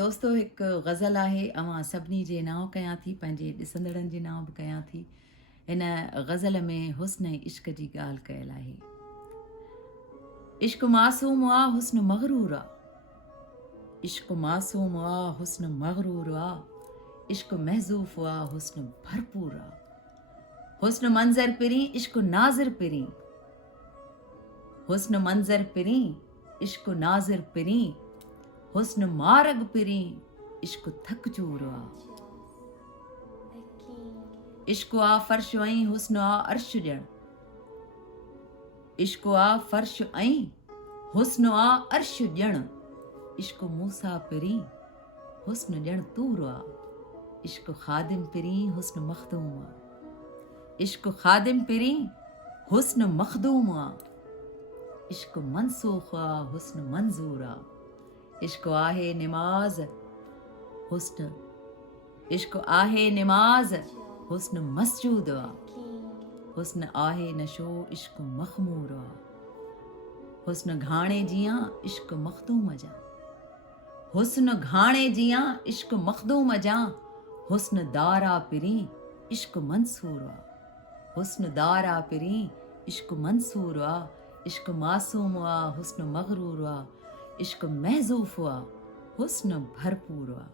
दोस्तो हिकु ग़ज़ल आहे अवां सभिनी जे नाव कयां थी, पंहिंजे ॾिसंदड़नि जे नाव बि कयां थी। हिन ग़ज़ल में हुस्न ऐं इश्क जी ॻाल्हि कयल आहे। इश्क मासूम आ हुस्न मग़रूर आ, इश्क मासूम आ हुस्न मग़रूर आ, इश्क महज़ूफ़ आ हुस्न भरपूर आ। हुस्न मंज़र पिरीं इश्क नाज़िर पिरीं, हुस्न मंज़र पिरीं इश्क नाज़िर पिरीं, हुस्न मारग पिरीं इश्क थकचूर आ। इश्क आ फर्श ऐं हुस्न आ अर्श ॼण, इश्क आ फर्श ऐं हुस्न आ अर्श ॼण, इश्क मूसा पिरीं हुस्न ॼण तूर आ। इश्क ख़ादिम पिरीं हुस्न मखदूम आ, इश्क ख़ादिम पिरीं हुस्न मखदूम आ, इश्क मनसूख आ हुस्न मंज़ूर आ। इश्क आहे निमाज़ हुस्न, इश्क आहे निमाज़ हुस्न मसजूद आ, हुस्न आहे नशो इश्क मखमूर आ। हुस्न घाणे जियां इश्क मखदूम जा, हुस्न घाणे जियां इश्क मखदूम जा, हुस्न दारा पिरीं इश्क मंसूर आ, हुस्न दारा पिरीं इश्क मंसूर आ। इश्क मासूम आ हुस्न मग़रूर आ, इश्क महज़ूफ़ आ हुस्न भरपूर आ।